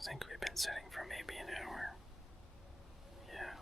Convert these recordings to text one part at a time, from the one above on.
I think we've been sitting for maybe an hour. Yeah.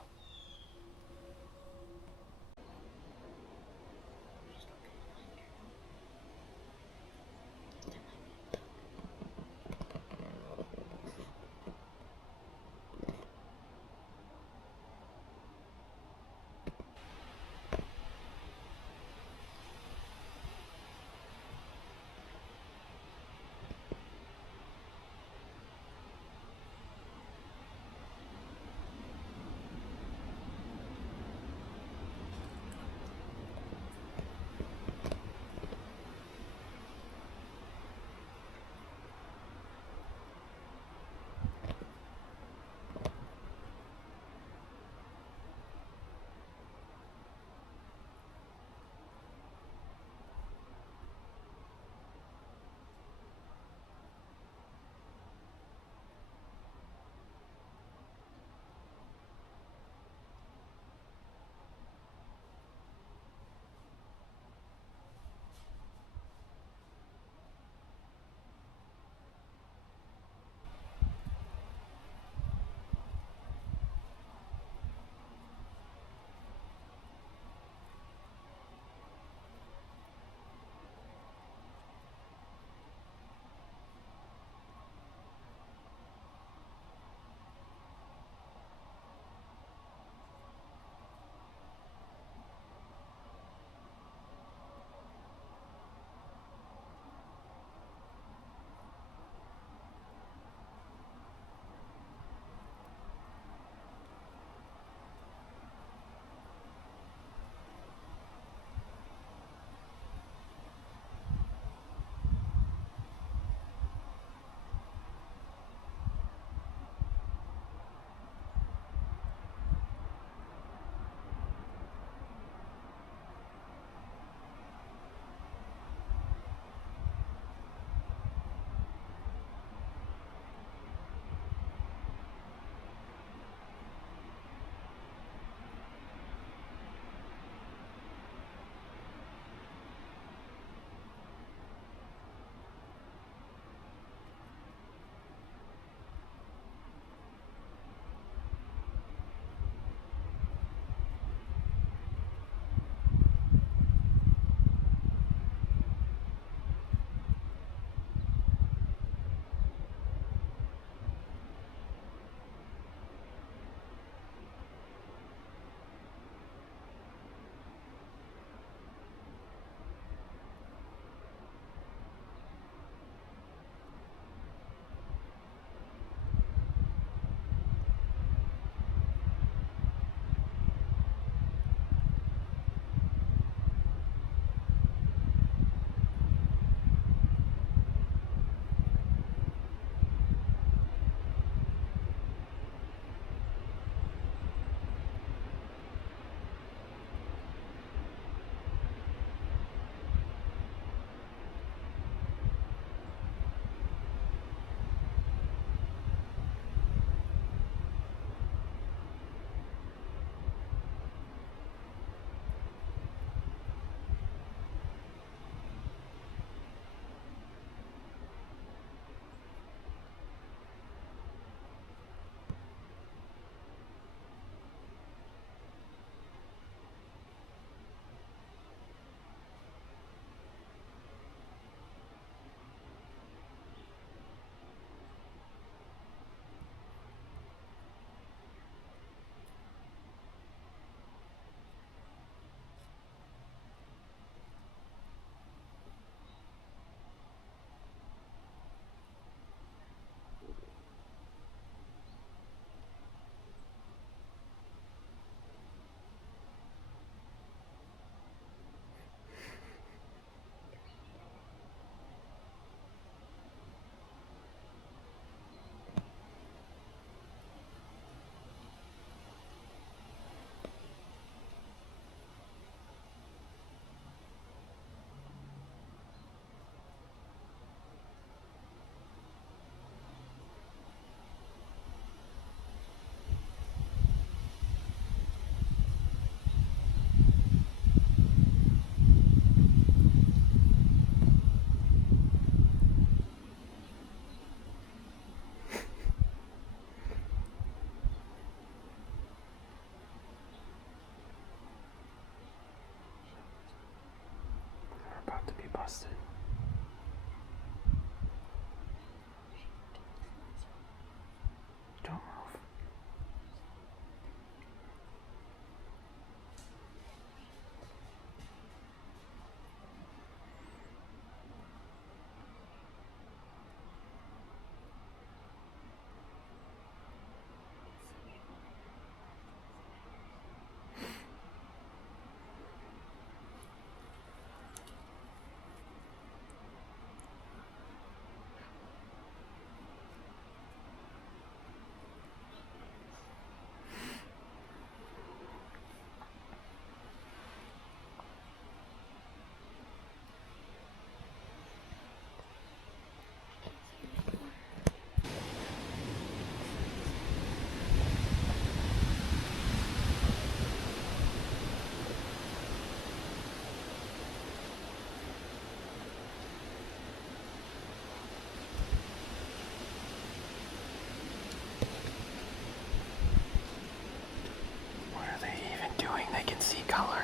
see color.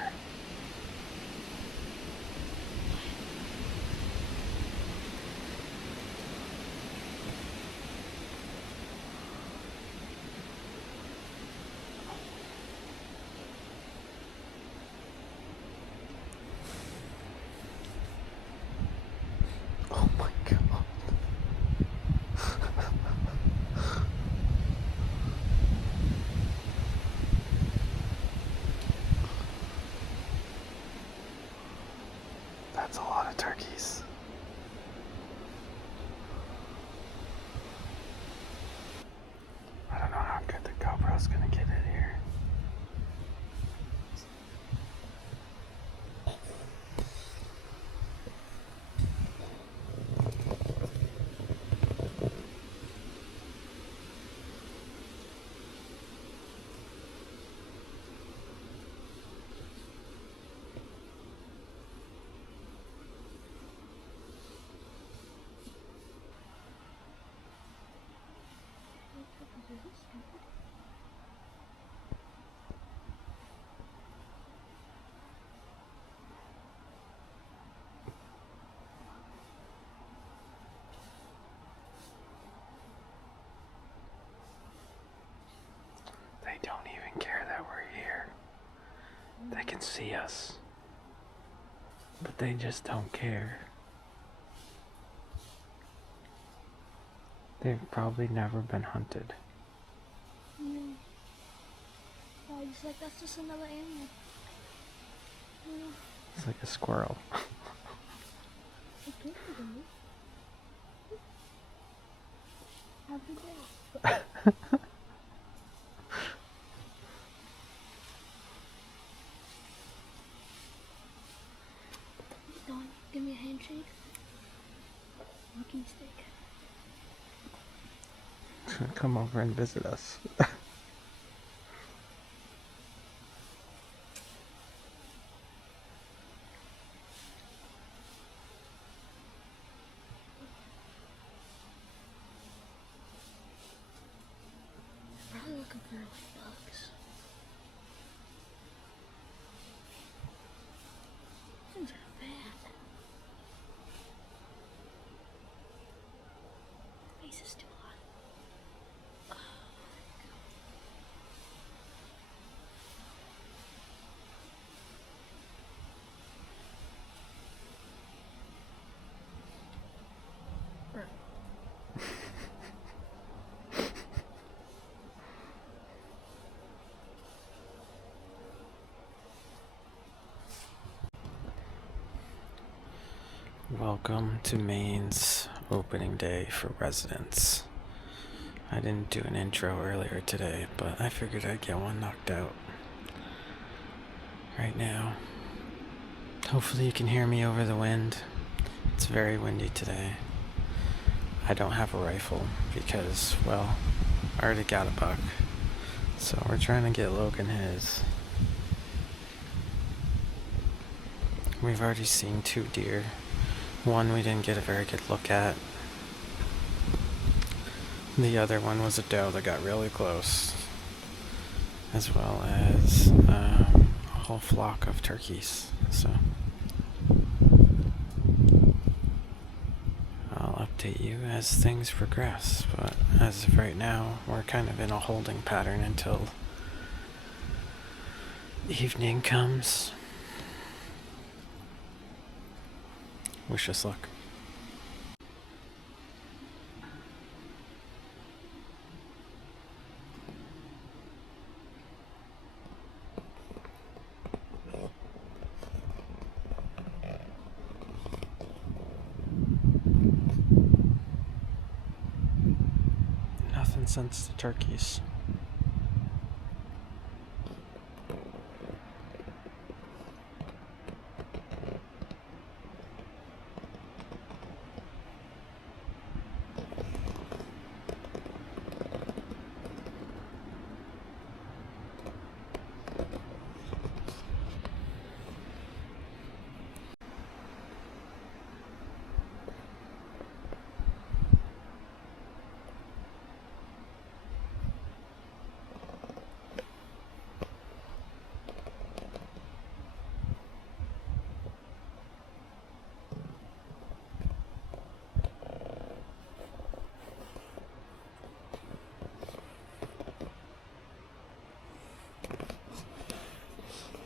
Oh my god. That's a lot of turkeys. I don't know how good the GoPro's gonna get it here. They don't even care that we're here. They can see us, but they just don't care. They've probably never been hunted. No. I just like that's just another animal. No. It's like a squirrel. Okay, happy day. Don, give me a handshake. Walking stick. Come over and visit us. Probably looking for like bugs. Things are bad. Face is too hot. Welcome to Maine's opening day for residents. I didn't do an intro earlier today, but I figured I'd get one knocked out right now. Hopefully you can hear me over the wind. It's very windy today. I don't have a rifle because, well, I already got a buck. So we're trying to get Logan his. We've already seen 2 deer. One we didn't get a very good look at. The other one was a doe that got really close, as well as a whole flock of turkeys. So I'll update you as things progress, but as of right now, we're kind of in a holding pattern until evening comes. Wish us luck. Nothing since the turkeys.